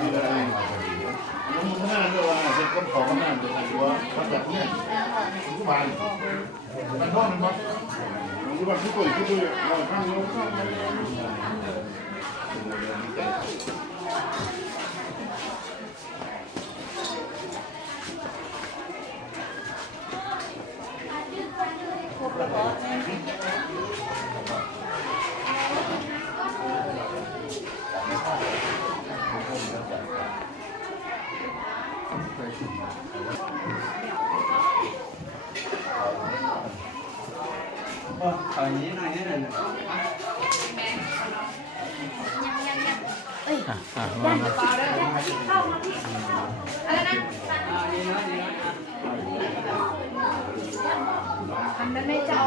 นี่ก็ได้มาพองมึงข้างหน้าด้วยว่าเป็นก้นของข้างหน้าเป็นอะไรวะถ้าแบบเนี้ยทุกวันมันท่องมันมั้งทุกวันทุกคนทุกคนเราข้างโน้นเอา อย่างนี้หน่อยนิดหนึ่งอะอะมามาอ่าดีนะดีนะทำนั้ไม่จะเอา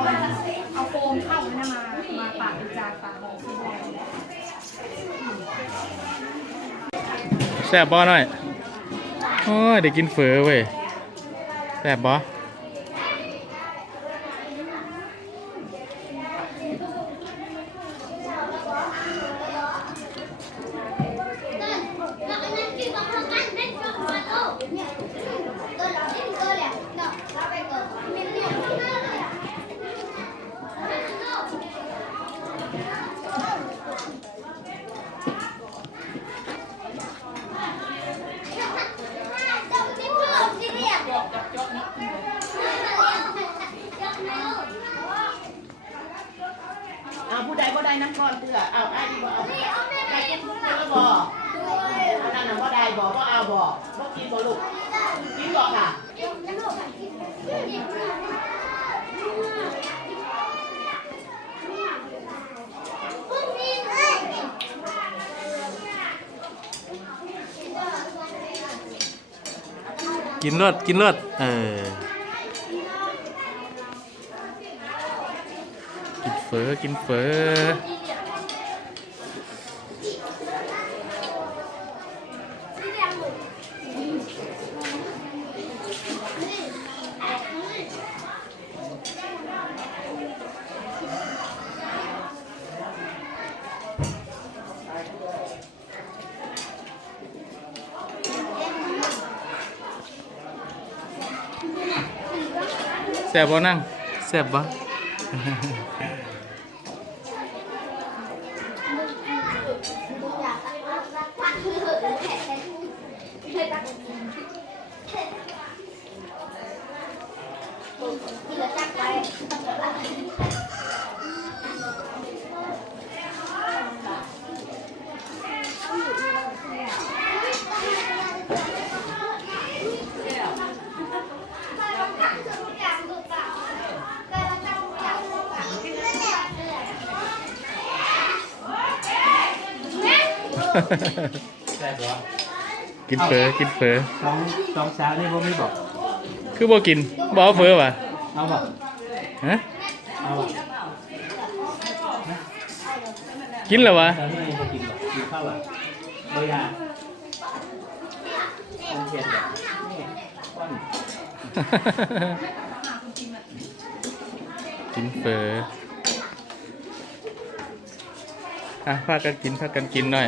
เอาโฟมเข้านะมา มาปาดเป็นจานปาดหมูที่แซ่บบ่หน่อย โอ้ยได้กินเฟอเว้ยแซ่บบ่ เอาผู้ใดก็ได้น้ำก้อนเตือเอาไอ้ดีบ่เอาไอ้กินเตือบ่อันนั้นน่ะบ่ได้บ่บ่เอาบ่บ่กินบ่ลูกกินบ่ค่ะ กินเลิศกินเลิศเออ กินเฟอกินเฟอ แซ่บบ่นั่งแซ่บบ่ แซ่บเหรอกินเฟอกินเฟอสองสองสาวนี่ผมไม่บอก คือบ่กินบ่เอาเฟอว่ะเอาบอกฮะเอาบอกกินแล้ววะสาวนี่ไม่กินบอกกินข้าวอะบ่ยากมันเผ็ดแบบนี่ก้อนกินเฟออะพากันกินพากันกินหน่อย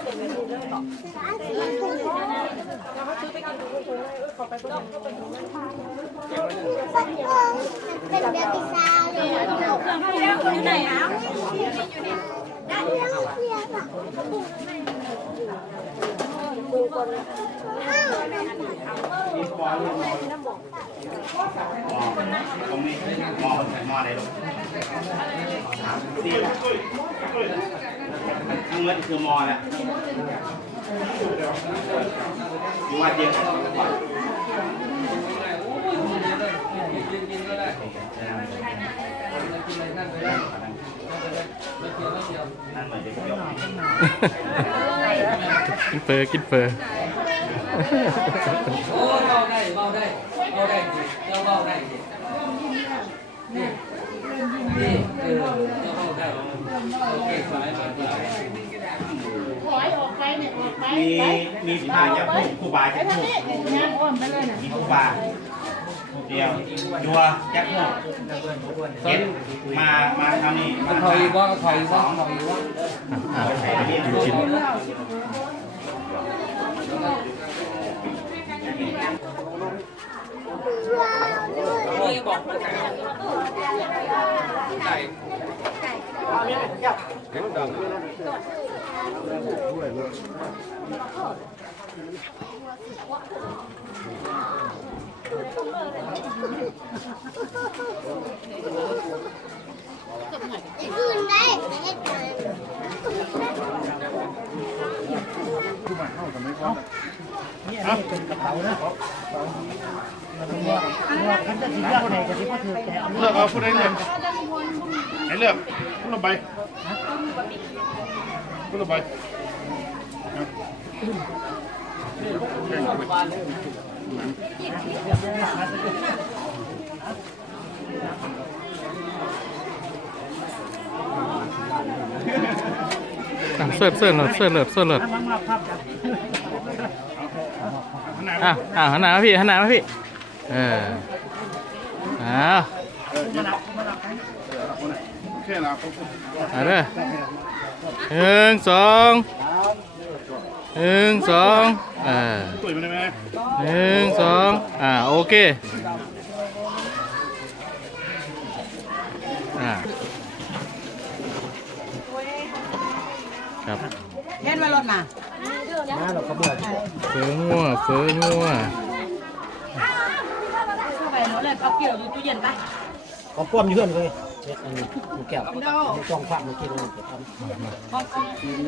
เป็นเบียร์พิซซ่าเลยอยู่ไหนอะด้านล่างเพียงอะตรงนี้มอมออไรลูกสี่ ทั้งหมดคือมอแหละอยู่ว่าเดียวนั่นเหมือนเด็กเดียวกินเฟอกินเฟอโอ้เบาได้เบาได้เบาได้ดีเราเบาได้ดี ถอยออกไปเนี่ยออกไปมีไปมีพาจะพูดครูบาไปจะทางพูดนี้เนี่ยอ้อมไปเลยน่ะมีครูบาเดียวยัวยักษ์พูดเจ็ดมามาทำนี่มาถอยว่าถอยว่าถอยว่าอะกินกินอื่นได้ ผู้มาเข้ากันไม่พอนี่อันนี้เป็นกระเป๋านะว่าคันจะสิ เลือกเอาผู้ใดเลือกให้เลือกผู้ละใบผู้ละใบเอาอะเสิร์ฟเสิร์ฟเสิร์ฟเสิร์ฟ อะอะหันหน้ามาพี่หันหน้ามาพี่เอออ้าวมารับมารับให้โอเคแล้วผมเอาเด้อหนึ่งสองหนึ่งสองอ่าตุ๋ยมาได้ไหมหนึ่งสองอ่าโอเคอ่าครับเห็นว่ารถมา มาเราก็เบื่อเฟืองัวเฟืองัวเข้าไปเนาะเลยเอาเกี่ยวอยู่ตู้เย็นไปเอาป้อมอยู่เพื่อนเลยอันนี้แก้วจ้องฟังเมื่อกี้เลยท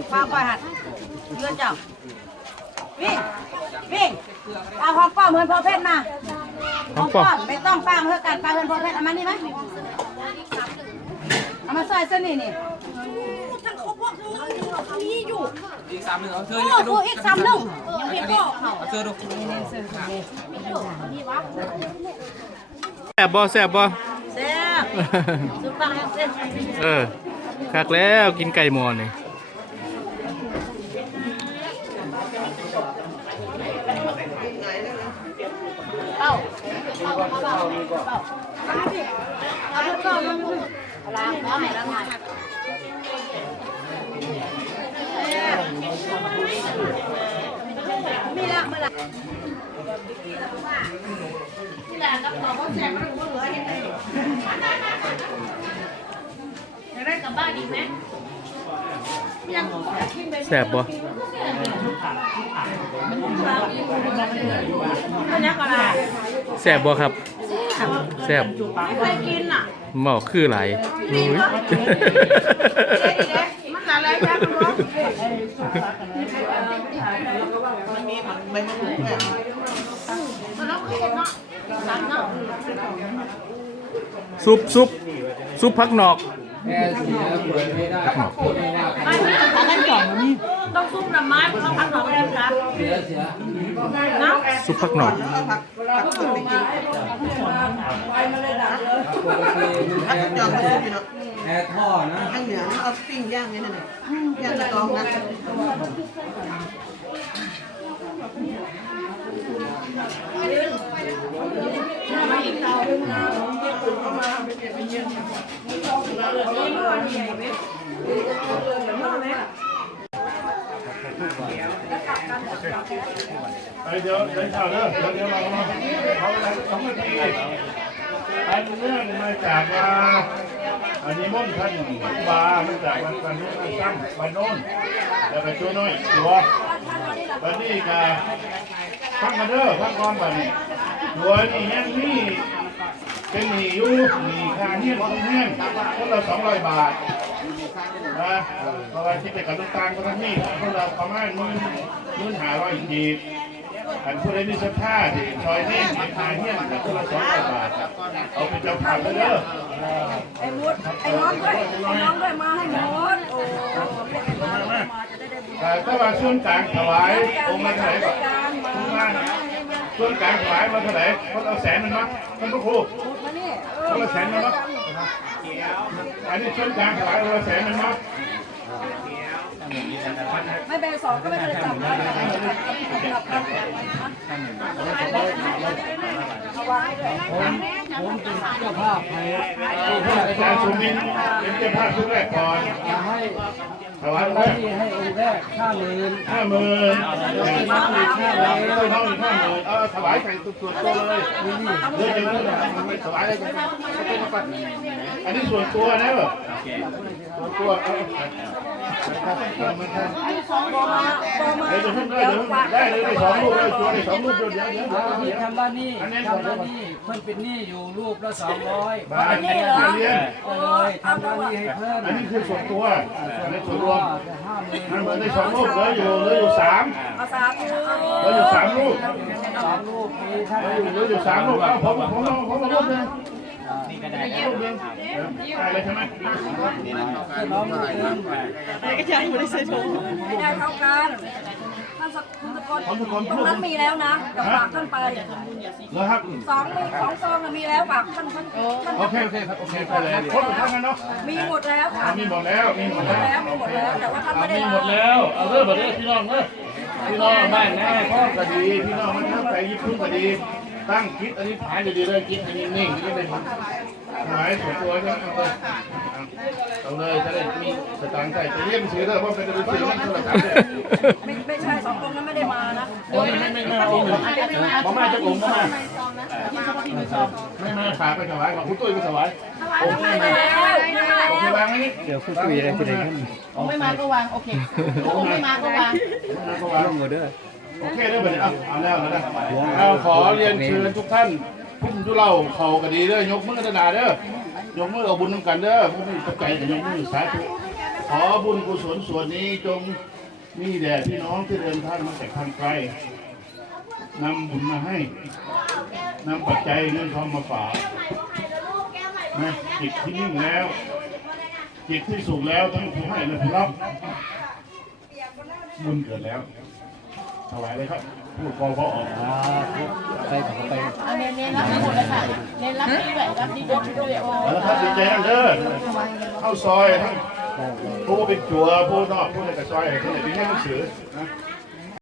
ำป้าปล่อยหัดเลือดจับวิ่งวิ่งเอาของป้าเหมือนพ่อเพชรมาของป้อป้าไม่ต้องป้าเพื่อกันป้าเพื่อนพ่อเพชรเอามานี่ไหมเอามาใส่เส้นนี่นี่ทั้งเขาพวกนี้ อีกสามหนึ่งเอาเธอดูอีกสามหนึ่งยังเห็นพ่อเขาเอาเธอดูแซบบ่แซบบ่แซบสุดปังแห่งเส้นเออคักแล้วกินไก่มอนี่เอาลูกก็มันล้างล้างไหนล้างไหน มีละเมื่อไหร่แซ่บบ่คนนี้ก็ได้แซ่บบ่ครับแซ่บไม่เคยกินอะหมอคือไหลอุ้ยมันอะไรจ้าคุณมันมีผักใบมะกรูดด้วย มันต้องเห็นเนาะสามเนาะ ซุปซุปซุปพักหนอกแค่เสียเปิดไม่ได้พูดไม่ว่าอันนี้ถ้ากันจ่องมันนี่ต้องซุปน้ำไม้ต้องพักหน่อไม่ได้ครับเสียเสียนะซุปพักหนอกปกติมันแค่แค่ท่อนะทางเหนือนะเอาปิ้งย่างนี่นั่นน่ะย่างกระตองนะ ไอ้เดี๋ยวเดี๋ยวข่าวเด้อเดี๋ยวเดี๋ยวเราเอาเวลาสองนาทีอันเรื่องมาจากว่าอันนี้มุ่นท่านบามาจากวันวันนู้นวันตั้มวันโน้นแล้วไปช่วยน้อยตัวตอนนี้ก็ ฟังกันเด้อฟังก่อนบัดนี้ตัวนี่ยังมีเป็นหนี้อยู่หนี้ค่าเฮียนของเฮียนคนละสองร้อยบาทนะเพราะว่าที่ไปกับลูกตาลคนนี้คนละประมาณหมื่นหมื่นห้าร้อยจีบ อันผู้ใดมีสัทธาที่ซอยนี่มีขายเฮี้ยนกับคนละสองร้อยบาทเอาเป็นเจ้าภาพไปเด้อไอ้มุดไอ้น้องด้วยไอ้น้องด้วยมาให้หมดโอ้มามาแต่ถ้าว่าส่วนกลางถวายองค์ละเท่าไหร่ก่อนคุณมาส่วนกลางถวายมาเท่าไหร่คนเอาแสนมันมั้งท่านพระครูคนละแสนมันมั้งอันนี้ส่วนกลางถวายคนละแสนมันมั้ง ไม่เป็นสองก็ไม่เป็นจับได้แต่ไม่เป็นจับกันเอาไว้ด้วยผมเป็นเจ้าภาพให้อาจารย์สุมินเป็นเจ้าภาพชุดแรกก่อนให้ถวายไว้แรกที่ให้องค์แรกห้าหมื่นห้าหมื่นแล้วก็น้องอีกห้าหแล้มื่วนน้องอีกห้าหมื่นเออถวายใส่ตัวนตัวเลยเรื่องอย่างนี้ไม่ถวายอะไรกันอันนี้ส่วนตัวนะแบบส่วนตัว เดี๋ยวจะเพิ่งได้เดี๋ยวได้เลยได้สองลูกเลยตัวได้สองลูกเดี๋ยวเดี๋ยวเดี๋ยวพี่ทำบ้านนี่ทำบ้านนี่เพิ่นเป็นหนี้อยู่รูปละสองร้อยบ้านนี้เหรียนก็เลยทำบ้านนี่ให้เพิ่นอันนี้คือส่วนตัวอันส่วนรวมมื่นห้าหมื่นได้สองลูกเหลืออยู่เหลืออยู่สามเอาสาธุเหลืออยู่สามลูกสองลูกมีท่านเหลืออยู่สามลูกเอาผมผมผมผมลูกหนึง นี่ก็ได้ลูกหนึงได้เลยใช่ไหมน้องเพิ่นไม่ได้เท่ากันท่านสกุลสกุลทุกคนตรงนั้นมีแล้วนะเดี๋ยวฝากท่านไปแล้วครับสองมีสองซองมีแล้วฝากท่านท่านท่านโอเคโอเคครับโอเคไปเลยครบหมดทั้งนั้นเนาะมีหมดแล้วค่ะมีหมดแล้วมีหมดแล้วมีหมดแล้วแต่ว่าท่านไม่ได้มีหมดแล้วเอาเรื่องแบบนี้พี่น้องเนอะพี่น้องบ้านแน่พ่อก็ดีพี่น้องมันทั้งใจยิบพึ่งก็ดี ตั้งคิดอันนี้ผายดีๆเลยคิดอันนี้นิ่งนี่เป็นหายส่วนตัวใช่ไหมเอาเลยจะได้มีสตางค์ใส่ไปเรียนซื้อเด้อเพราะเป็นตัวซื้อนั่นโทรศัพท์เนี่ยไม่ไม่ใช่สององค์นั้นไม่ได้มานะโอ้ยไม่ไม่ไม่เอาองค์มามาจะองค์มาไม่มาฝากไปถวายของคุณตุ้ยไปถวายทำไมไม่แล้วโอเควางไว้นี่เดี๋ยวคุยอะไรคุยอะไรกันองค์ไม่มาก็วางโอเคองค์ไม่มาก็วางก็วางลงมาเด้อ โอเคได้ไหมเอาเอาแล้วนะเอาขอเรียนเชิญทุกท่านพุ่มทุเล่าเขาก็ดีเด้อยกมือนาเด้อยกมือเอาบุญนำกันเด้อผู้มีตะใจกับยกมือสาธุขอบุญกุศลส่วนนี้จงมีแด่พี่น้องที่เดินทางมาจากทางไกลนำบุญมาให้นำปัจจัยเงินทองมาฝากนะจิตที่นิ่งแล้ว จิตที่สูงแล้วทั้งผู้ให้และผู้รับบุญเกิดแล้ว ถวายเลยครับ พูดพอพอออกไปขอไปอันนี้เน้นรับที่หมดเลยค่ะเน้นรับที่แบบรับที่ยกด้วยโอ้แล้วครับดีใจนั่นเด้อเข้าซอยทั้งผู้เป็นจัวผู้นอกผู้ในกระซอยผู้ในที่ให้หนังสือนะ